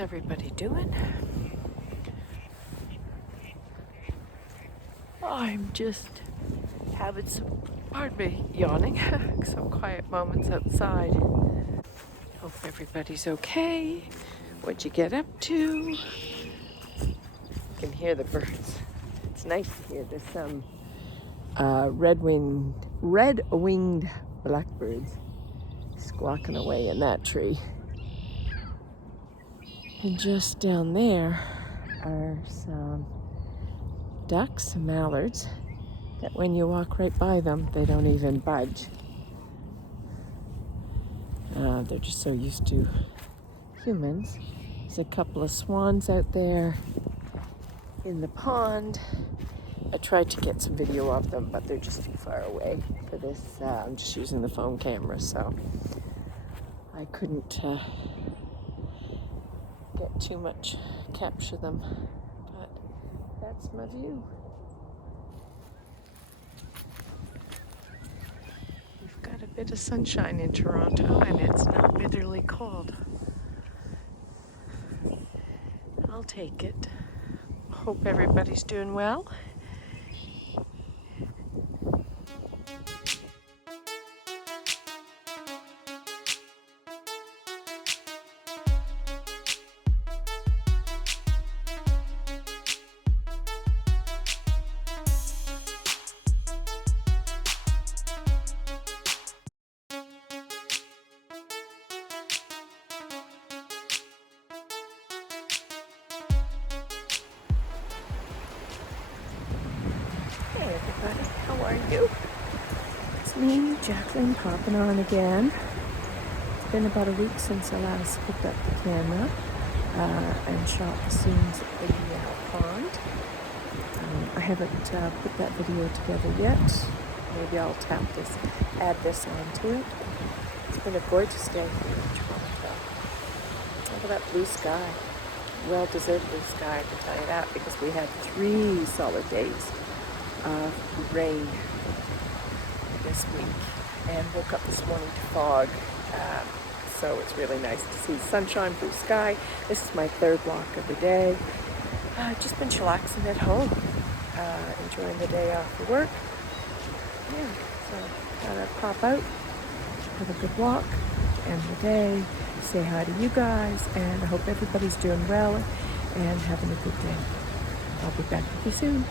How's everybody doing? I'm just having some, pardon me, yawning, some quiet moments outside. Hope everybody's okay. What'd you get up to? You can hear the birds. It's nice to hear. There's some red-winged blackbirds squawking away in that tree. And just down there are some ducks, some mallards, that when you walk right by them, they don't even budge. They're just so used to humans. There's a couple of swans out there in the pond. I tried to get some video of them, but they're just too far away for this. I'm just using the phone camera, so I couldn't get too much, capture them. But that's my view. We've got a bit of sunshine in Toronto, and it's not bitterly cold. I'll take it. Hope everybody's doing well. Hey everybody, how are you? It's me, Jacqueline, popping on again. It's been about a week since I last picked up the camera and shot the scenes at the pond. I haven't put that video together yet. Maybe I'll add this onto it. It's been a gorgeous day here in Toronto. Look at that blue sky. Well-deserved blue sky, I can tell you that, because we had 3 solid days of rain this week and woke up this morning to fog. So it's really nice to see sunshine, blue sky. This is my 3rd walk of the day. Just been chillaxing at home, enjoying the day off for work. Yeah, so gotta pop out, have a good walk, end the day, say hi to you guys, and I hope everybody's doing well and having a good day. I'll be back with you soon.